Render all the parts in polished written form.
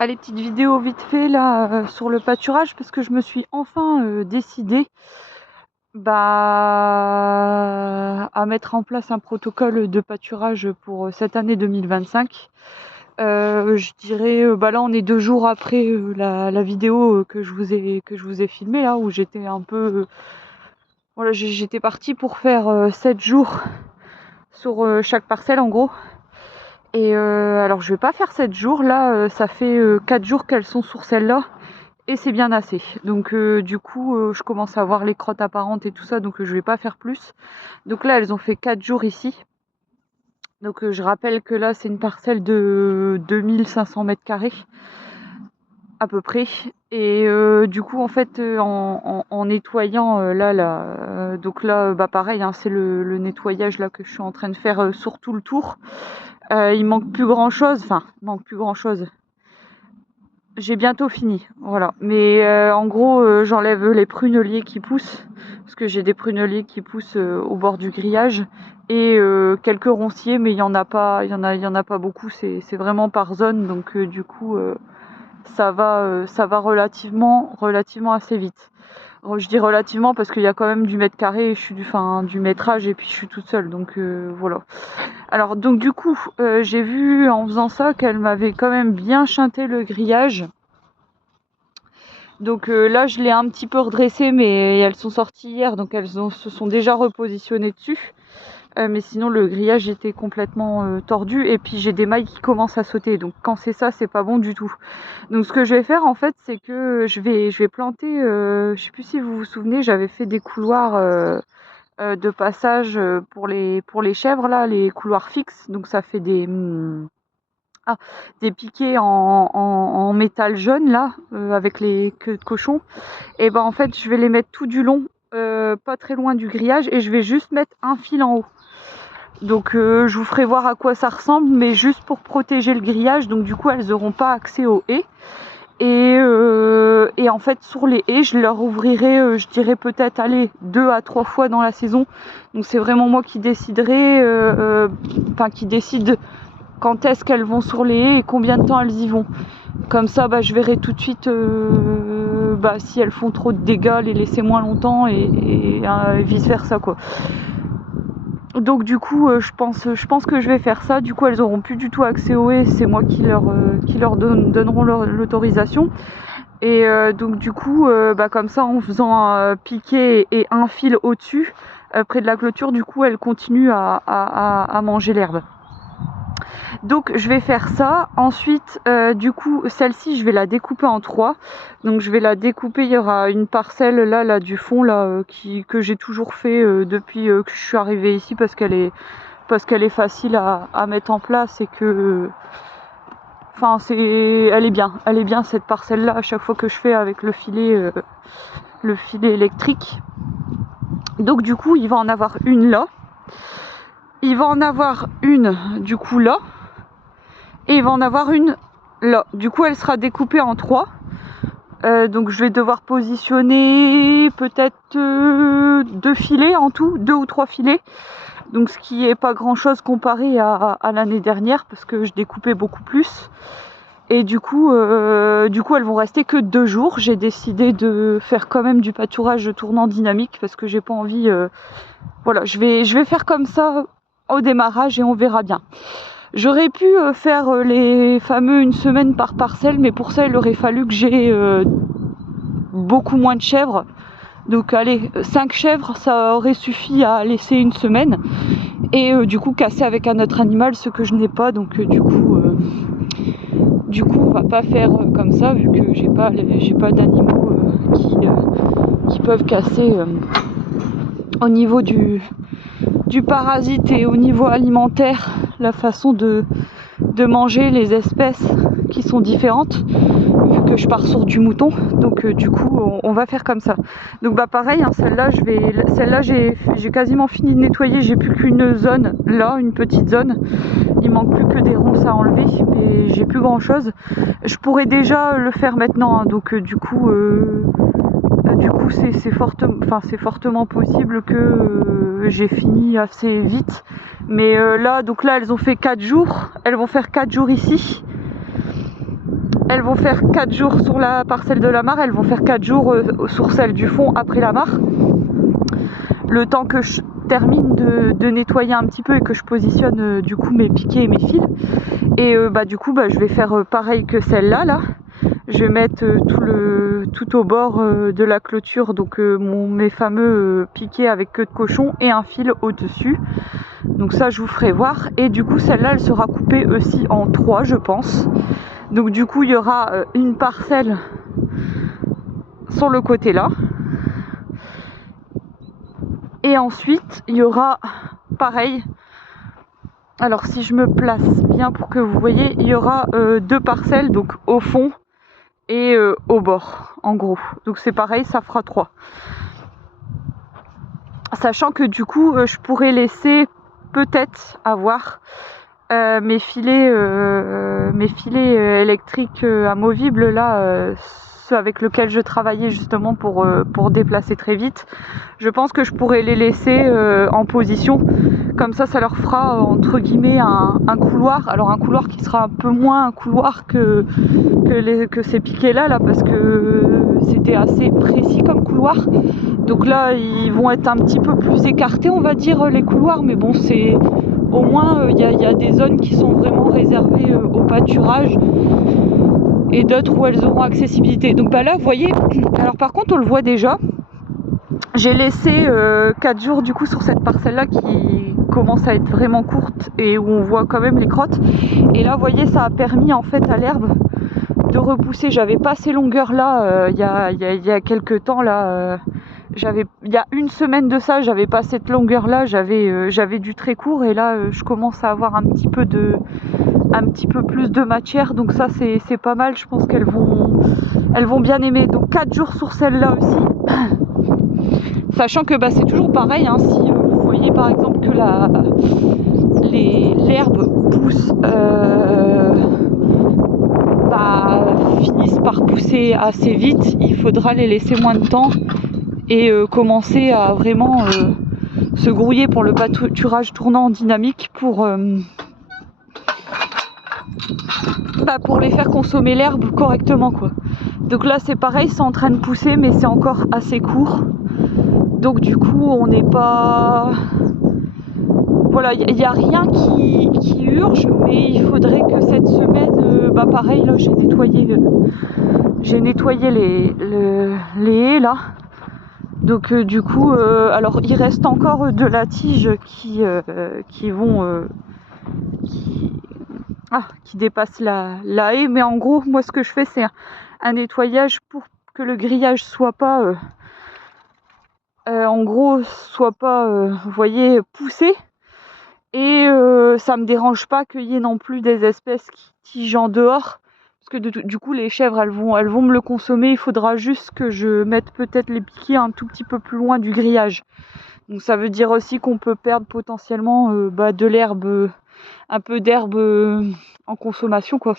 Allez, petite vidéo vite fait là sur le pâturage parce que je me suis enfin décidée à mettre en place un protocole de pâturage pour cette année 2025. Je dirais, là on est 2 jours après la vidéo que je vous ai filmée là où j'étais un peu, voilà, j'étais partie pour faire 7 jours sur chaque parcelle en gros. Et alors je vais pas faire 7 jours là, ça fait 4 jours qu'elles sont sur celle-là. Et c'est bien assez. Donc du coup, je commence à voir les crottes apparentes et tout ça, donc je vais pas faire plus. Donc là, elles ont fait 4 jours ici. Donc je rappelle que là, c'est une parcelle de 2500 mètres carrés à peu près. Et du coup, en fait, en nettoyant donc là, pareil, hein, c'est le nettoyage là que je suis en train de faire sur tout le tour. Il manque plus grand chose. Enfin, il manque plus grand chose. J'ai bientôt fini, voilà. Mais en gros, j'enlève les pruneliers qui poussent, parce que j'ai des pruneliers qui poussent au bord du grillage, et quelques ronciers, mais il y en a pas beaucoup. C'est vraiment par zone, donc du coup, ça va relativement assez vite. Je dis relativement parce qu'il y a quand même du mètre carré, du métrage, et puis je suis toute seule, donc voilà. Alors donc du coup, j'ai vu en faisant ça qu'elle m'avait quand même bien chanté le grillage. Donc là je l'ai un petit peu redressé, mais elles sont sorties hier, donc se sont déjà repositionnées dessus. Mais sinon le grillage était complètement tordu, et puis j'ai des mailles qui commencent à sauter, donc quand c'est ça, c'est pas bon du tout. Donc ce que je vais faire en fait, c'est que je vais planter, je sais plus si vous vous souvenez, j'avais fait des couloirs de passage pour les chèvres là, les couloirs fixes, donc ça fait des piquets en métal jaune là, avec les queues de cochon. Et ben en fait je vais les mettre tout du long, pas très loin du grillage, et je vais juste mettre un fil en haut. Donc je vous ferai voir à quoi ça ressemble, mais juste pour protéger le grillage, donc du coup elles n'auront pas accès aux haies. Et en fait sur les haies je leur ouvrirai, je dirais peut-être 2 à 3 fois dans la saison. Donc c'est vraiment moi qui déciderai, qui décide quand est-ce qu'elles vont sur les haies et combien de temps elles y vont. Comme ça, je verrai tout de suite si elles font trop de dégâts, les laisser moins longtemps, et vice versa quoi. Donc du coup, je pense que je vais faire ça. Du coup, elles auront plus du tout accès aux haies. C'est moi qui leur donneront l'autorisation. Et donc du coup, comme ça, en faisant un piqué et un fil au-dessus, près de la clôture, du coup, elles continuent à manger l'herbe. Donc je vais faire ça. Ensuite, du coup, celle-ci, je vais la découper en 3. Donc je vais la découper. Il y aura une parcelle là du fond là que j'ai toujours fait depuis que je suis arrivée ici, parce qu'elle est facile à mettre en place, et que elle est bien cette parcelle là à chaque fois que je fais avec le filet électrique. Donc du coup, il va en avoir une là. Il va en avoir une du coup là. Et il va en avoir une là. Du coup, elle sera découpée en 3. Donc je vais devoir positionner peut-être 2 filets en tout, 2 ou 3 filets. Donc ce qui est pas grand chose comparé à l'année dernière, parce que je découpais beaucoup plus. Et du coup elles vont rester que 2 jours. J'ai décidé de faire quand même du pâturage tournant dynamique, parce que j'ai pas envie. Voilà, je vais faire comme ça au démarrage, et on verra bien. J'aurais pu faire les fameux 1 semaine par parcelle, mais pour ça il aurait fallu que j'ai beaucoup moins de chèvres. Donc allez, 5 chèvres, ça aurait suffi à laisser 1 semaine, et du coup casser avec un autre animal, ce que je n'ai pas. Donc du coup on va pas faire comme ça, vu que j'ai pas d'animaux qui peuvent casser au niveau du parasite, et au niveau alimentaire, la façon de manger les espèces qui sont différentes, vu que je pars sur du mouton. Donc du coup on va faire comme ça. Donc pareil, hein, celle-là j'ai quasiment fini de nettoyer. J'ai plus qu'une zone là, une petite zone. Il manque plus que des ronces à enlever, mais j'ai plus grand chose. Je pourrais déjà le faire maintenant, hein. Donc du coup c'est fortement possible que j'ai fini assez vite. Mais là elles ont fait 4 jours. Elles vont faire 4 jours ici. elles vont faire 4 jours sur la parcelle de la mare, elles vont faire 4 jours sur celle du fond après la mare. Le temps que je termine de nettoyer un petit peu et que je positionne du coup mes piquets et mes fils. Et du coup je vais faire pareil que celle-là là. Je vais mettre tout au bord de la clôture, donc mes fameux piquets avec queue de cochon et un fil au-dessus. Donc ça je vous ferai voir. Et du coup celle-là elle sera coupée aussi en 3 je pense. Donc du coup il y aura une parcelle sur le côté là. Et ensuite il y aura pareil. Alors si je me place bien pour que vous voyez, il y aura 2 parcelles, donc au fond et au bord en gros. Donc c'est pareil, ça fera 3. Sachant que du coup je pourrais laisser peut-être avoir mes filets électriques amovibles là, ceux avec lesquels je travaillais justement pour déplacer très vite. Je pense que je pourrais les laisser en position, comme ça leur fera entre guillemets un couloir. Alors un couloir qui sera un peu moins un couloir que ces piquets là parce que c'était assez précis comme couloir. Donc là ils vont être un petit peu plus écartés on va dire les couloirs, mais bon c'est au moins il y a des zones qui sont vraiment réservées au pâturage et d'autres où elles auront accessibilité. Donc là vous voyez, alors par contre on le voit déjà, j'ai laissé 4 jours du coup sur cette parcelle là qui commence à être vraiment courte et où on voit quand même les crottes. Et là vous voyez ça a permis en fait à l'herbe de repousser. J'avais pas ces longueurs là il y a quelques temps là. Il y a une semaine de ça, j'avais pas cette longueur là, j'avais du très court et là je commence à avoir un petit peu plus de matière, donc ça c'est pas mal. Je pense qu'elles vont bien aimer. Donc 4 jours sur celle-là aussi. Sachant que c'est toujours pareil, hein, si vous voyez par exemple que l'herbe pousse, finissent par pousser assez vite, il faudra les laisser moins de temps et commencer à vraiment se grouiller pour le pâturage tournant dynamique pour les faire consommer l'herbe correctement quoi. Donc là c'est pareil, c'est en train de pousser mais c'est encore assez court. Donc du coup on n'est pas... Voilà, il n'y a rien qui urge, mais il faudrait que cette semaine, pareil là j'ai nettoyé les haies là. Donc du coup, alors il reste encore de la tige qui dépasse la haie, mais en gros moi ce que je fais c'est un nettoyage pour que le grillage soit pas vous voyez, poussé. Et ça me dérange pas qu'il y ait non plus des espèces qui tigent en dehors, parce que du coup les chèvres elles vont me le consommer. Il faudra juste que je mette peut-être les piquets un tout petit peu plus loin du grillage. Donc ça veut dire aussi qu'on peut perdre potentiellement de l'herbe, un peu d'herbe en consommation quoi.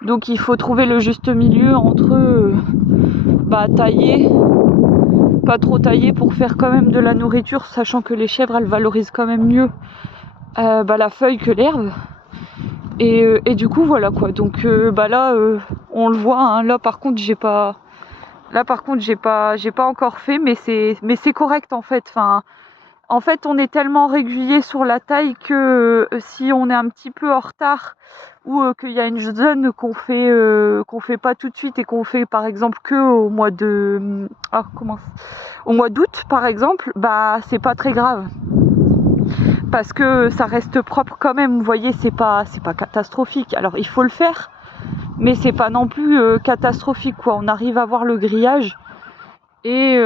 Donc il faut trouver le juste milieu entre tailler, pas trop tailler pour faire quand même de la nourriture, sachant que les chèvres elles valorisent quand même mieux la feuille que l'herbe. Et du coup voilà quoi. Donc là on le voit hein, là par contre j'ai pas encore fait, mais c'est correct en fait. En fait on est tellement régulier sur la taille que si on est un petit peu en retard ou qu'il y a une zone qu'on fait pas tout de suite et qu'on fait par exemple que au mois d'août par exemple, c'est pas très grave parce que ça reste propre quand même. Vous voyez, c'est pas catastrophique. Alors il faut le faire, mais c'est pas non plus catastrophique quoi. On arrive à voir le grillage et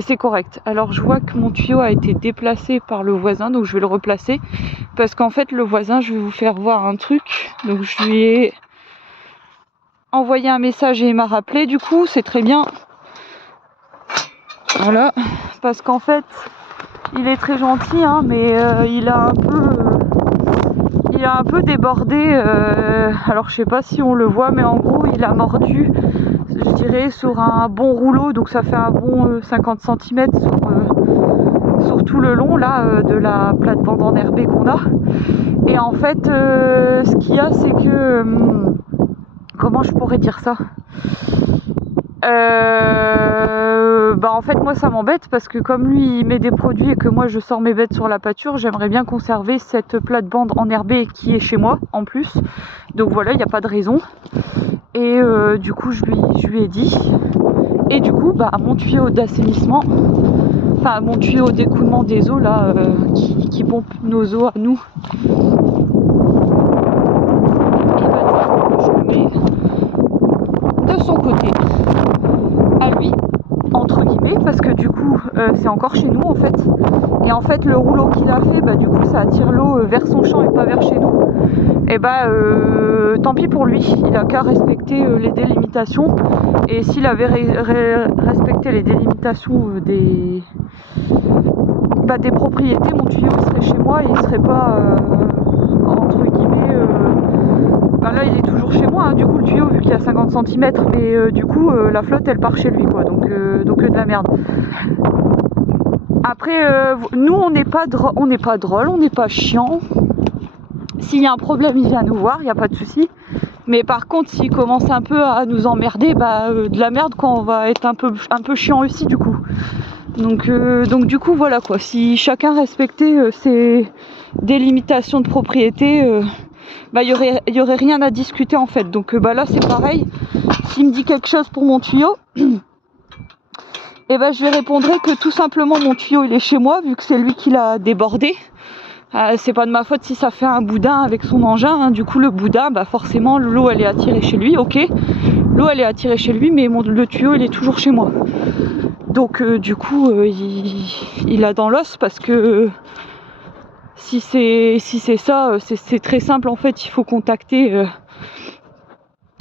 c'est correct. Alors je vois que mon tuyau a été déplacé par le voisin, donc je vais le replacer parce qu'en fait le voisin, je vais vous faire voir un truc. Donc je lui ai envoyé un message et il m'a rappelé, du coup c'est très bien. Voilà, parce qu'en fait il est très gentil hein, mais il a un peu débordé, alors je sais pas si on le voit, mais en gros il a mordu, je dirais, sur un bon rouleau, donc ça fait un bon 50 cm sur tout le long là de la plate-bande enherbée qu'on a. Et en fait, ce qu'il y a, c'est que... comment je pourrais dire ça ? En fait moi ça m'embête parce que comme lui il met des produits et que moi je sors mes bêtes sur la pâture, j'aimerais bien conserver cette plate-bande enherbée qui est chez moi en plus. Donc voilà, il n'y a pas de raison. Et du coup je lui ai dit. Et du coup mon tuyau d'assainissement, enfin mon tuyau d'écoulement des eaux là qui pompe nos eaux à nous, et je le mets de son côté à lui, entre guillemets, parce que du coup c'est encore chez nous en fait. Et en fait le rouleau qu'il a fait, du coup ça attire l'eau vers son champ et pas vers chez nous. Et tant pis pour lui, il a qu'à respecter les délimitations. Et s'il avait respecté les délimitations des propriétés, mon tuyau il serait chez moi et il serait pas entre guillemets là il est toujours chez moi, hein, du coup le tuyau vu qu'il a 50 cm, mais du coup la flotte elle part chez lui quoi, donc de la merde. Après nous on n'est pas drôle, on n'est pas chiant. S'il y a un problème il vient nous voir, il n'y a pas de souci. Mais par contre s'il commence un peu à nous emmerder, de la merde quoi, on va être un peu chiant aussi du coup. Donc du coup voilà quoi, si chacun respectait ses délimitations de propriété, il y aurait rien à discuter en fait. Donc là c'est pareil, s'il me dit quelque chose pour mon tuyau, et je lui répondrai que tout simplement mon tuyau il est chez moi vu que c'est lui qui l'a débordé. C'est pas de ma faute si ça fait un boudin avec son engin, hein. Du coup le boudin, forcément l'eau elle est attirée chez lui, ok, l'eau elle est attirée chez lui, mais le tuyau il est toujours chez moi. Donc du coup il a dans l'os, parce que si c'est ça, c'est très simple en fait, il faut contacter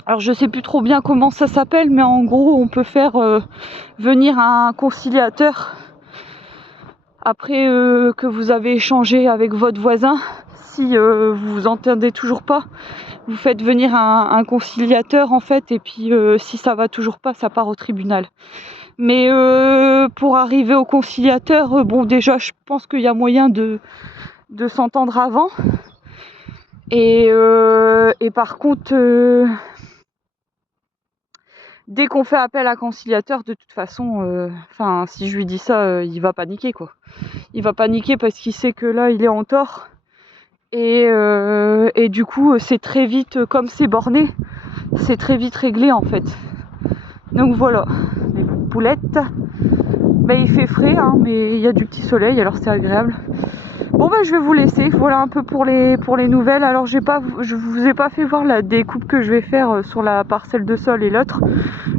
alors je sais plus trop bien comment ça s'appelle, mais en gros on peut faire venir un conciliateur après que vous avez échangé avec votre voisin. Si vous vous entendez toujours pas, vous faites venir un conciliateur en fait, et puis si ça va toujours pas, ça part au tribunal. Mais pour arriver au conciliateur, déjà je pense qu'il y a moyen de s'entendre avant. Et par contre, dès qu'on fait appel à conciliateur, de toute façon, si je lui dis ça, il va paniquer quoi. Il va paniquer parce qu'il sait que là il est en tort. Et du coup c'est très vite, comme c'est borné, c'est très vite réglé en fait. Donc voilà, les poulettes. Il fait frais, hein, mais il y a du petit soleil, alors c'est agréable. Bon je vais vous laisser, voilà un peu pour les nouvelles. Alors je vous ai pas fait voir la découpe que je vais faire sur la parcelle de sol et l'autre.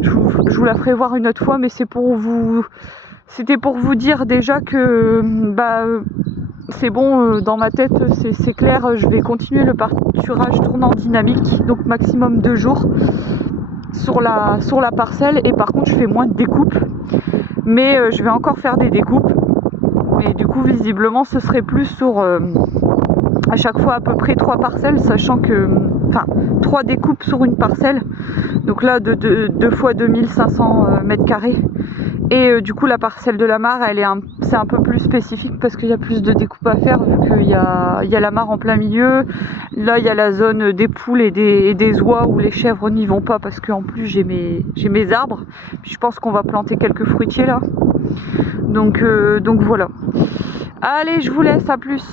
Je vous la ferai voir une autre fois, mais c'était pour vous dire déjà que c'est bon, dans ma tête c'est clair, je vais continuer le pâturage tournant dynamique, donc maximum 2 jours sur la parcelle. Et par contre je fais moins de découpes, mais je vais encore faire des découpes. Mais du coup visiblement ce serait plus sur à chaque fois à peu près 3 parcelles, sachant que 3 découpes sur une parcelle, donc là de 2 fois 2500 mètres carrés. Et du coup la parcelle de la mare c'est un peu plus spécifique parce qu'il y a plus de découpes à faire, vu qu'il y a la mare en plein milieu. Là il y a la zone des poules et des oies où les chèvres n'y vont pas, parce qu'en plus j'ai mes arbres. Puis je pense qu'on va planter quelques fruitiers là. Donc voilà. Allez, je vous laisse, à plus.